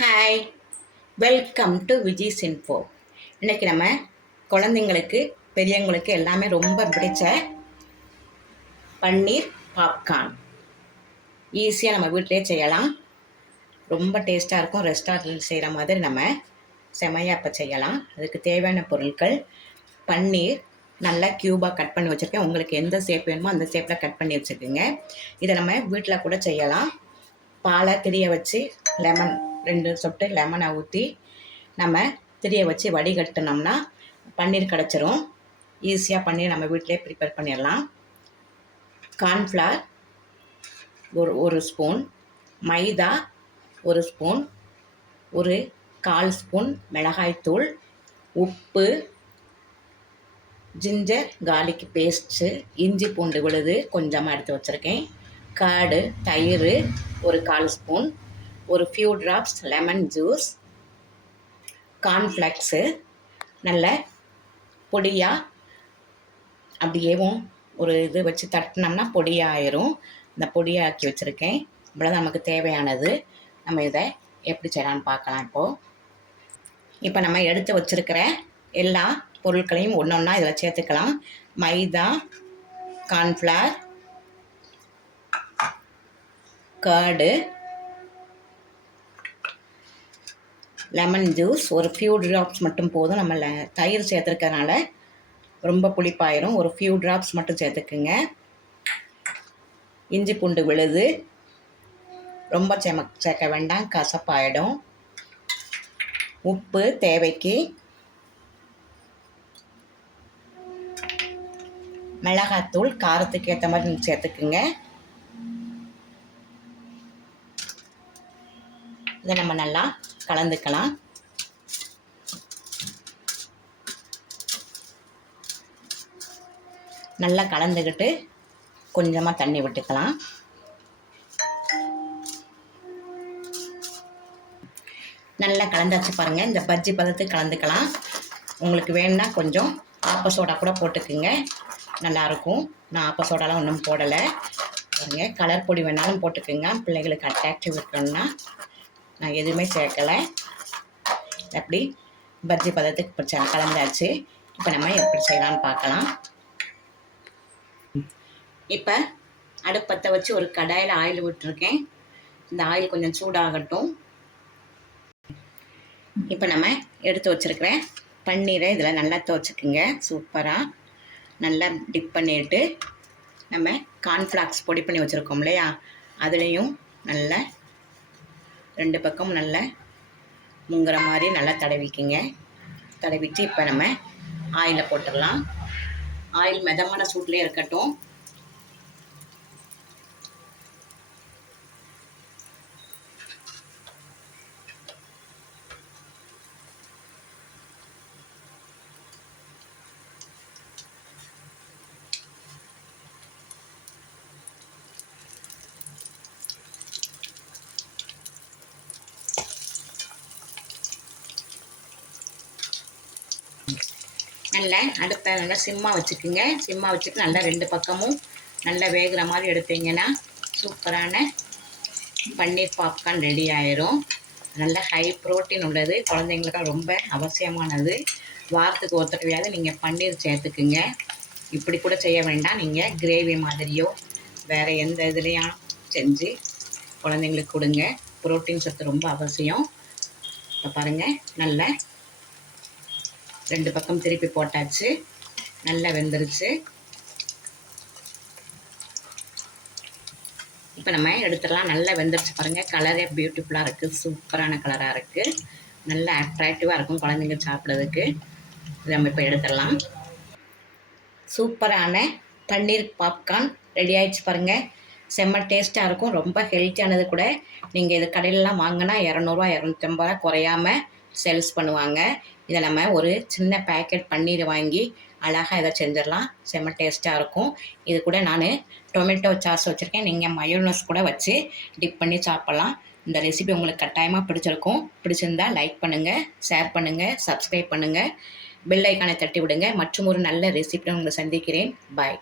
Hi, welcome to Viji's info. இன்றைக்கி நம்ம குழந்தைங்களுக்கு பெரியவங்களுக்கு எல்லாமே ரொம்ப பிடிச்ச பன்னீர் பாப்கார்ன் ஈஸியாக நம்ம வீட்டிலே செய்யலாம். ரொம்ப டேஸ்ட்டாக இருக்கும். ரெஸ்டாரண்ட்டில் செய்கிற மாதிரி நம்ம செமையாக இப்போ செய்யலாம். அதுக்கு தேவையான பொருட்கள்: பன்னீர் நல்லா க்யூபாக கட் பண்ணி வச்சுருக்கேன். உங்களுக்கு எந்த ஷேப் வேணுமோ அந்த ஷேப்பில் கட் பண்ணி வச்சுக்கோங்க. இதை நம்ம வீட்டில் கூட செய்யலாம். பாலை திரிய வச்சு லெமன் 2 சொட்டு லெமனை ஊற்றி நம்ம திரிய வச்சு வடிகட்டினோம்னா பன்னீர் கிடச்சிரும். ஈஸியாக பன்னீர் நம்ம வீட்டிலே ப்ரிப்பேர் பண்ணிடலாம். கார்ன்ஃப்ளவர் ஒரு ஸ்பூன், மைதா 1 ஸ்பூன், ஒரு 1/4 ஸ்பூன் மிளகாய்த்தூள், உப்பு, ஜிஞ்சர் கார்லிக் பேஸ்ட்டு, இஞ்சி பூண்டு விழுது கொஞ்சமாக எடுத்து வச்சுருக்கேன், கர்டு தயிர் ஒரு 1/4 ஸ்பூன், ஒரு few drops lemon juice, cornflakes நல்ல பொடியாக அப்படியேவும் ஒரு இது வச்சு தட்டினோம்னா பொடியாயிரும். இந்த பொடியாக்கி வச்சுருக்கேன். இவ்வளோதான் நமக்கு தேவையானது. நம்ம இதை எப்படி செய்யலான்னு பார்க்கலாம். இப்போ நம்ம எடுத்து வச்சுருக்கிற எல்லா பொருட்களையும் ஒன்று ஒன்றா இதில் சேர்த்துக்கலாம். மைதா, கார்ன்ஃப்ளவர், கர்டு, லெமன் ஜூஸ் ஒரு ஃபியூ ட்ராப்ஸ் மட்டும் போதும். நம்ம தயிர் சேர்த்துருக்கறனால ரொம்ப புளிப்பாயிரும். ஒரு ஃபியூ ட்ராப்ஸ் மட்டும் சேர்த்துக்குங்க. இஞ்சி பூண்டு விழுது ரொம்ப சேர்க்க வேண்டாம், கசப்பாயிடும். உப்பு தேவைக்கு, மிளகாத்தூள் காரத்துக்கு ஏற்ற மாதிரி சேர்த்துக்குங்க. இதை நம்ம நல்லா கலந்துக்கலாம். நல்லா கலந்துக்கிட்டு கொஞ்சமாக தண்ணி விட்டுக்கலாம். நல்லா கலந்தாச்சு பாருங்கள். இந்த பஜ்ஜி பதத்துக்கு கலந்துக்கலாம். உங்களுக்கு வேணும்னா கொஞ்சம் ஆப்ப சோடா கூட போட்டுக்குங்க, நல்லாயிருக்கும். நான் ஆப்ப சோடாலாம் ஒன்றும் போடலை பாருங்க. கலர் பொடி வேணாலும் போட்டுக்குங்க, பிள்ளைகளுக்கு அட்ராக்டிவ் இருக்கணும்னா. நான் எதுவுமே சேர்க்கலை. அப்படி பஜ்ஜி பதத்துக்கு கலந்தாச்சு. இப்போ நம்ம எப்படி செய்யலான்னு பார்க்கலாம். இப்போ அடுப்பத்தை வச்சு ஒரு கடாயில் ஆயில் விட்டுருக்கேன். இந்த ஆயில் கொஞ்சம் சூடாகட்டும். இப்போ நம்ம எடுத்து வச்சுருக்கிற பன்னீரை இதில் நல்லா துவச்சிக்குங்க. சூப்பராக நல்லா டிப் பண்ணிவிட்டு நம்ம கார்ன்ஃப்ளாக்ஸ் பொடி பண்ணி வச்சுருக்கோம் இல்லையா, அதுலேயும் நல்லா 2 பக்கம் நல்லா முங்குற மாதிரி நல்லா தடவிக்குங்க. தடவிட்டு இப்போ நம்ம ஆயிலில் போட்டுடலாம். ஆயில் மிதமான சூட்லேயே இருக்கட்டும். நல்லா அடுப்பை நல்லா சிம்மாக வச்சுக்குங்க. சிம்மாக வச்சுட்டு நல்லா 2 பக்கமும் நல்லா வேகிற மாதிரி எடுத்தீங்கன்னா சூப்பரான பன்னீர் பாப்கார்ன் ரெடி ஆயிரும். நல்ல ஹை ப்ரோட்டீன் உள்ளது, குழந்தைங்களுக்கு ரொம்ப அவசியமானது. வாரத்துக்கு ஒரு தடவையாவது நீங்கள் பன்னீர் சேர்த்துக்குங்க. இப்படி கூட செய்ய வேண்டாம், நீங்கள் கிரேவி மாதிரியோ வேறு எந்த இதுலேயும் செஞ்சு குழந்தைங்களுக்கு கொடுங்க. ப்ரோட்டீன் சத்து ரொம்ப அவசியம். இப்போ பாருங்கள், நல்ல 2 பக்கம் திருப்பி போட்டாச்சு. நல்லா வெந்துருச்சு. இப்போ நம்ம எடுத்துடலாம். நல்லா வெந்துருச்சு பாருங்கள். கலரே பியூட்டிஃபுல்லாக இருக்குது, சூப்பரான கலராக இருக்குது, நல்லா அட்ராக்டிவாக இருக்கும் குழந்தைங்க சாப்பிட்றதுக்கு. இதை நம்ம இப்போ எடுத்துடலாம். சூப்பரான பன்னீர் பாப்கார்ன் ரெடி ஆகிடுச்சு பாருங்கள். செம்ம டேஸ்ட்டாக இருக்கும், ரொம்ப ஹெல்த்தியானது கூட. நீங்கள் இது கடையிலலாம் வாங்கினா 200 250 குறையாமல் சேல்ஸ் பண்ணுவாங்க. இதை நம்ம ஒரு சின்ன பேக்கெட் பன்னீர் வாங்கி அழகாக இதை செஞ்சிடலாம். செம்ம டேஸ்ட்டாக இருக்கும். இது கூட நான் டொமேட்டோ சாஸ் வச்சுருக்கேன். நீங்கள் மயோனஸ் கூட வச்சு டிப் பண்ணி சாப்பிட்லாம். இந்த ரெசிபி உங்களுக்கு கட்டாயமாக பிடிச்சிருக்கும். பிடிச்சிருந்தால் லைக் பண்ணுங்கள், ஷேர் பண்ணுங்கள், சப்ஸ்கிரைப் பண்ணுங்கள், பெல் ஐக்கானை தட்டி விடுங்க. மற்றும் ஒரு நல்ல ரெசிபியை உங்களை சந்திக்கிறேன். பாய்.